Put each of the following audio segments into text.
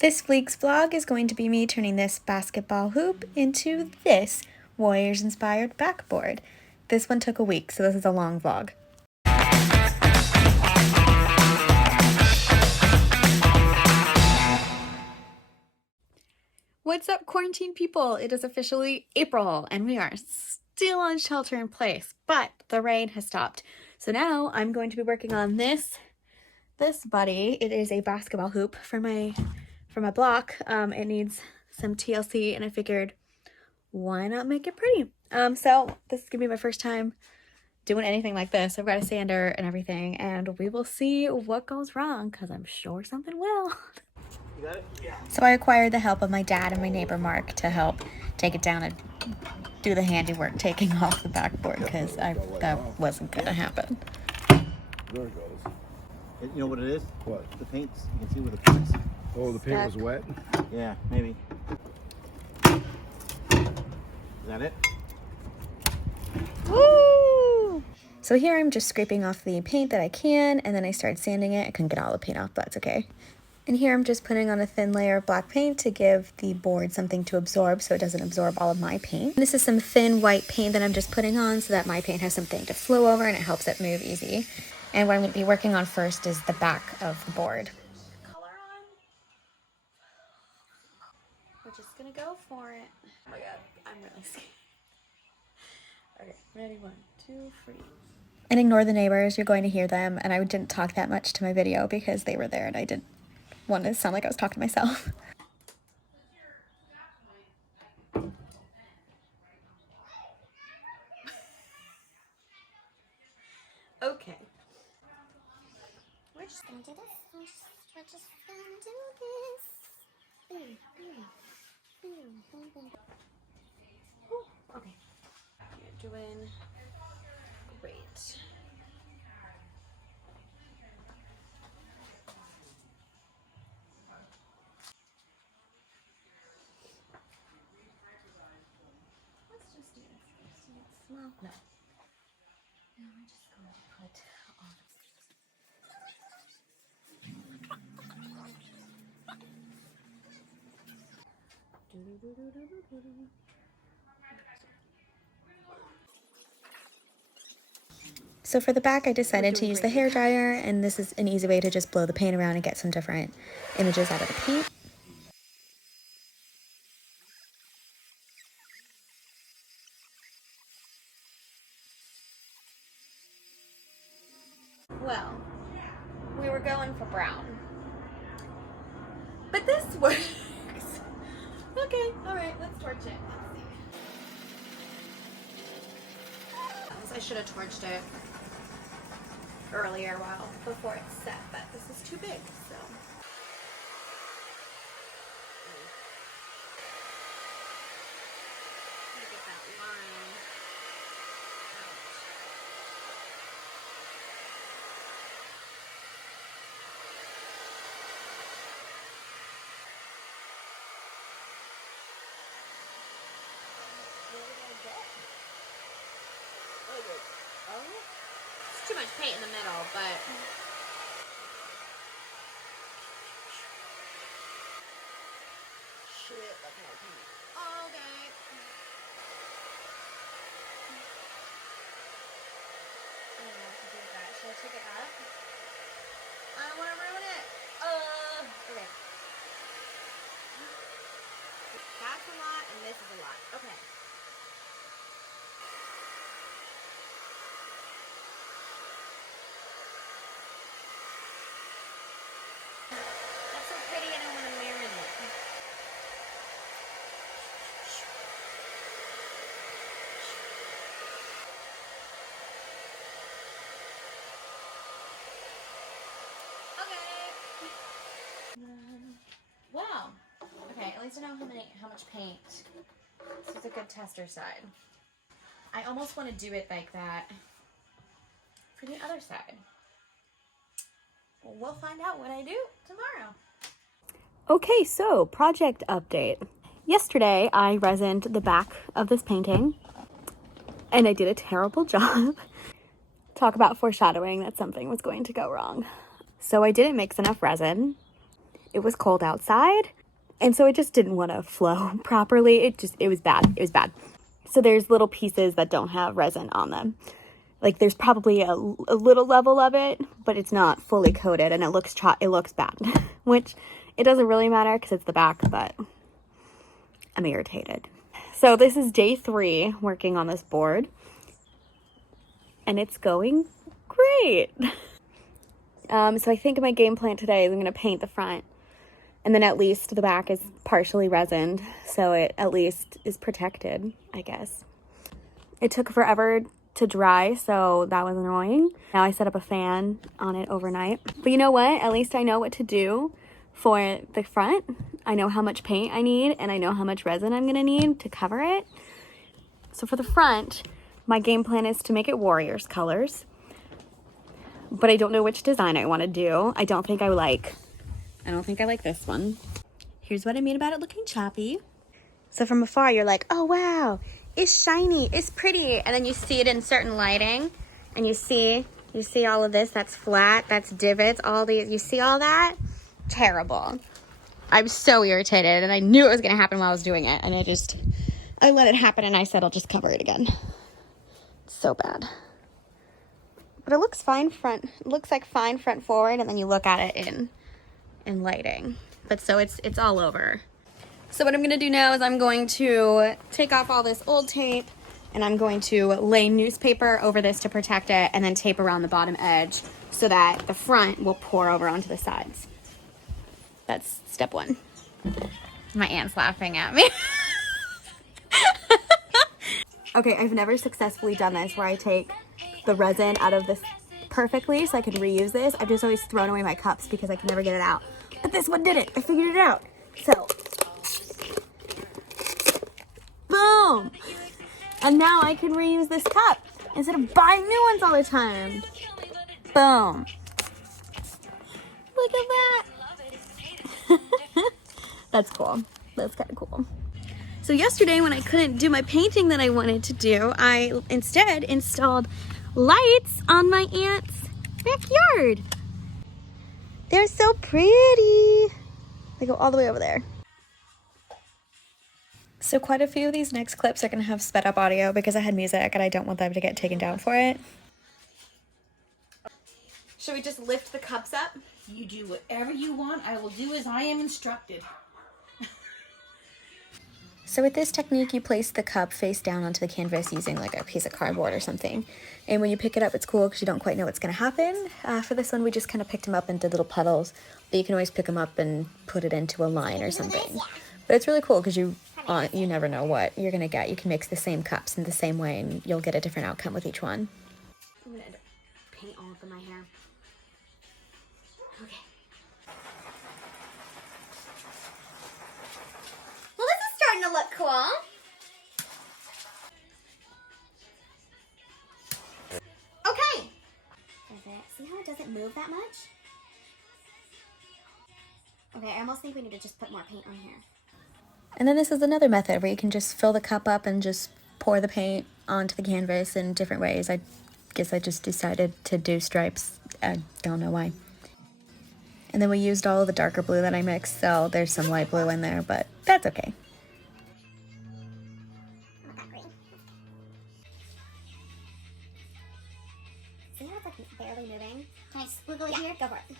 This week's vlog is going to be me turning this basketball hoop into this Warriors-inspired backboard. This one took a week, so this is a long vlog. What's up, quarantine people? It is officially April, and we are still on shelter in place, but the rain has stopped. So now I'm going to be working on this buddy. It is a basketball hoop for my block. It needs some TLC, and I figured, why not make it pretty? So this is gonna be my first time doing anything like this. I've got a sander and everything, and we will see what goes wrong, because I'm sure something will. You got it? Yeah. So I acquired the help of my dad and my neighbor Mark to help take it down and do the handiwork taking off the backboard, because that wasn't gonna happen. There it goes. You know what it is? What? The paint's, you can see where the paint's. Oh, the paint was wet? Yeah, maybe. Is that it? Woo! So here I'm just scraping off the paint that I can, and then I start sanding it. I couldn't get all the paint off, but that's okay. And here I'm just putting on a thin layer of black paint to give the board something to absorb so it doesn't absorb all of my paint. This is some thin white paint that I'm just putting on so that my paint has something to flow over and it helps it move easy. And what I'm going to be working on first is the back of the board. Color on. We're just going to go for it. Oh my god, I'm really scared. Okay, ready, 1, 2, 3. And ignore the neighbors, you're going to hear them, and I didn't talk that much to my video because they were there and I didn't want to sound like I was talking to myself. Okay. We're just gonna do this. We're just gonna do this. Boom, boom, boom, boom, boom. Ooh, okay. You're doing great. Let's just do this. Let's do it small. No. Now we're just going to put all this. So for the back, I decided to use the hairdryer, and this is an easy way to just blow the paint around and get some different images out of the paint. Well, we were going for brown, but this works. Okay, all right, let's torch it. Let's see. I should have torched it earlier, before it's set, but this is too big, so. Get that line out. Oh, it's too much paint in the middle, but shit, that's more paint. Okay. I don't know what to do with that. Should I take it up? I don't want to ruin it. Okay. That's a lot, and this is a lot. Okay. That's so pretty, I don't want to wear in it. Wow. Okay, at least I know how much paint. This is a good tester side. I almost want to do it like that for the other side. Well, we'll find out what I do tomorrow. Okay, so project update. Yesterday, I resined the back of this painting, and I did a terrible job. Talk about foreshadowing that something was going to go wrong. So I didn't mix enough resin, it was cold outside, and so it just didn't want to flow properly. It was bad. It was bad. So there's little pieces that don't have resin on them. Like there's probably a little level of it, but it's not fully coated, and it looks bad, which it doesn't really matter because it's the back, but I'm irritated. So this is day 3 working on this board, and it's going great. So I think my game plan today is I'm going to paint the front, and then at least the back is partially resined, so it at least is protected, I guess. It took forever to dry, so that was annoying. Now I set up a fan on it overnight. But you know what? At least I know what to do for the front. I know how much paint I need, and I know how much resin I'm gonna need to cover it. So for the front, my game plan is to make it Warriors colors. But I don't know which design I want to do. I don't think I like this one. Here's what I mean about it looking choppy. So from afar, you're like, oh wow, it's shiny, it's pretty. And then you see it in certain lighting, and you see all of this, that's flat, that's divots, all these, you see all that? Terrible. I'm so irritated, and I knew it was gonna happen while I was doing it, and I let it happen, and I said I'll just cover it again. It's so bad. But it looks fine front, it looks like fine front forward, and then you look at it in lighting. But so it's all over. So what I'm gonna do now is I'm going to take off all this old tape, and I'm going to lay newspaper over this to protect it, and then tape around the bottom edge so that the front will pour over onto the sides. That's step 1. My aunt's laughing at me. Okay, I've never successfully done this where I take the resin out of this perfectly so I can reuse this. I've just always thrown away my cups because I can never get it out. But this one did it. I figured it out. So, boom! And now I can reuse this cup instead of buying new ones all the time. Boom. Look at that. That's cool. That's kind of cool. So yesterday when I couldn't do my painting that I wanted to do, I instead installed lights on my aunt's backyard. They're so pretty. They go all the way over there. So quite a few of these next clips are going to have sped up audio because I had music and I don't want them to get taken down for it. Should we just lift the cups up? You do whatever you want. I will do as I am instructed. So with this technique, you place the cup face down onto the canvas using like a piece of cardboard or something. And when you pick it up, it's cool because you don't quite know what's going to happen. For this one, we just kind of picked them up and did little puddles. But you can always pick them up and put it into a line or something. But it's really cool because you never know what you're going to get. You can mix the same cups in the same way and you'll get a different outcome with each one. I'm going to paint all over my hair. Okay. Well, this is starting to look cool. Okay. See how it doesn't move that much? Okay, I almost think we need to just put more paint on here. And then this is another method where you can just fill the cup up and just pour the paint onto the canvas in different ways. I guess I just decided to do stripes. I don't know why. And then we used all of the darker blue that I mixed, so there's some light blue in there, but that's okay. See how it's like barely moving? Can I squiggle it here? Go for it.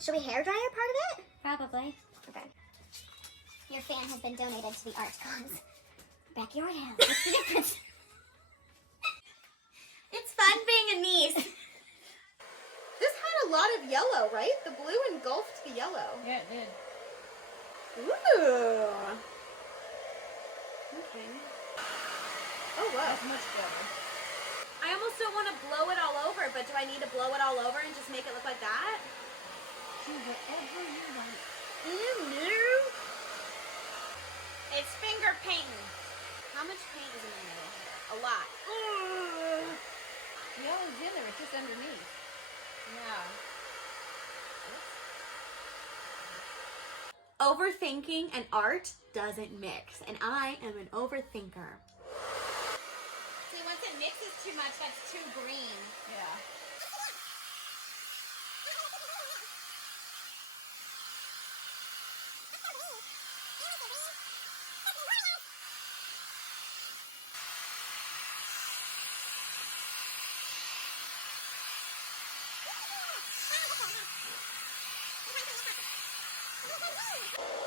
Should we hairdryer part of it? Probably. Okay. Your fan has been donated to the art cause. Backyard house. What's the difference? It's fun being a niece. This had a lot of yellow, right? The blue engulfed the yellow. Yeah, it did. Ooh. Okay. Oh, wow. That's much better. I almost don't want to blow it all over, but do I need to blow it all over and just make it look like that? Do whatever you want. No. It's finger painting. How much paint is in the middle here? A lot. The yellow's in there, it's just underneath. Yeah. Overthinking and art doesn't mix, and I am an overthinker. See, once it mixes too much, that's too green. Yeah.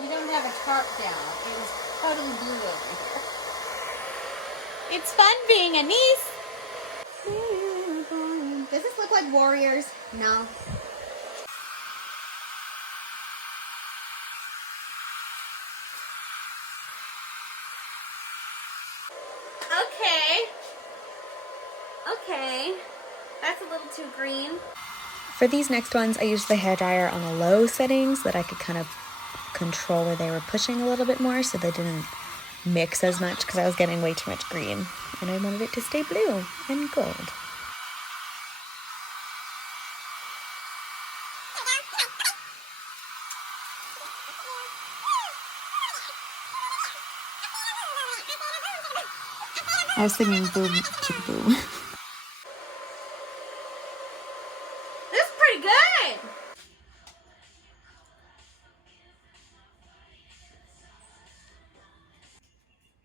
We don't have a tarp down. It was totally blue over here. It's fun being a niece. Does this look like Warriors? No. Okay. Okay. That's a little too green. For these next ones, I used the hairdryer on a low setting so that I could kind of control where they were pushing a little bit more so they didn't mix as much because I was getting way too much green and I wanted it to stay blue and gold. I was singing boom chicka boom. This is pretty good.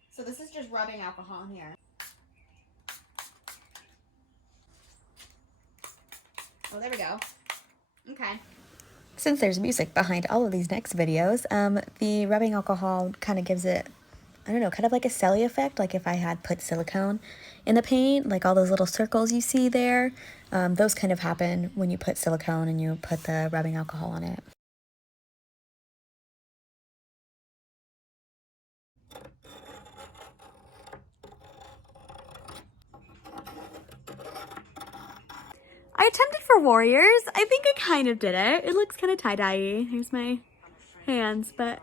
So this is just rubbing alcohol in here. Oh, there we go. Okay. Since there's music behind all of these next videos, the rubbing alcohol kind of gives it, I don't know, kind of like a celly effect, like if I had put silicone in the paint, like all those little circles you see there, those kind of happen when you put silicone and you put the rubbing alcohol on it. I attempted for Warriors. I think I kind of did it. It looks kind of tie-dye-y. Here's my hands, but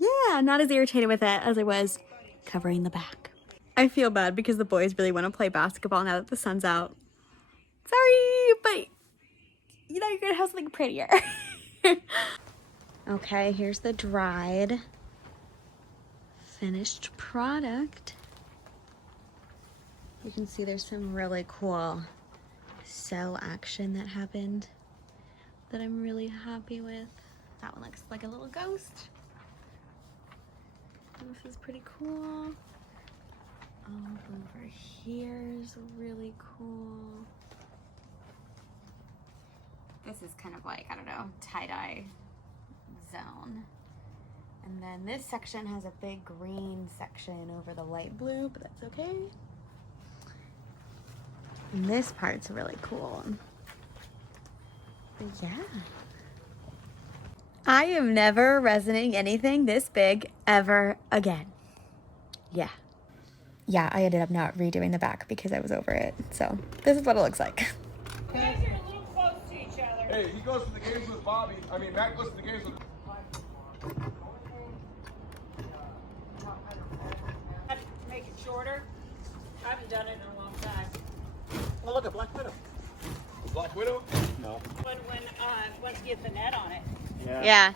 yeah, not as irritated with it as I was covering the back. I feel bad because the boys really want to play basketball now that the sun's out. Sorry, but you know, you're gonna have something prettier. Okay, here's the dried finished product. You can see there's some really cool cell action that happened that I'm really happy with. That one looks like a little ghost. This is pretty cool. Over here is really cool. This is kind of like, I don't know, tie-dye zone. And then this section has a big green section over the light blue, but that's okay. And this part's really cool. But yeah. I am never resining anything this big ever again. Yeah. Yeah, I ended up not redoing the back because I was over it. So this is what it looks like. You guys are a little close to each other. Hey, he goes to the games with Bobby. I mean, Matt goes to the games with. Make it shorter. I haven't done it in a long time. Oh, look, a Black Widow. Black Widow? No. Once you get the net on it. Yeah.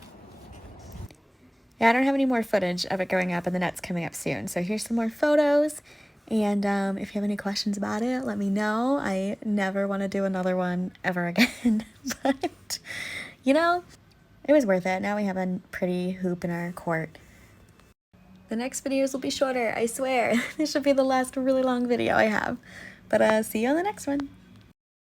Yeah, I don't have any more footage of it going up and the net's coming up soon. So here's some more photos. And if you have any questions about it, let me know. I never want to do another one ever again. But, you know, it was worth it. Now we have a pretty hoop in our court. The next videos will be shorter, I swear. This should be the last really long video I have. But see you on the next one.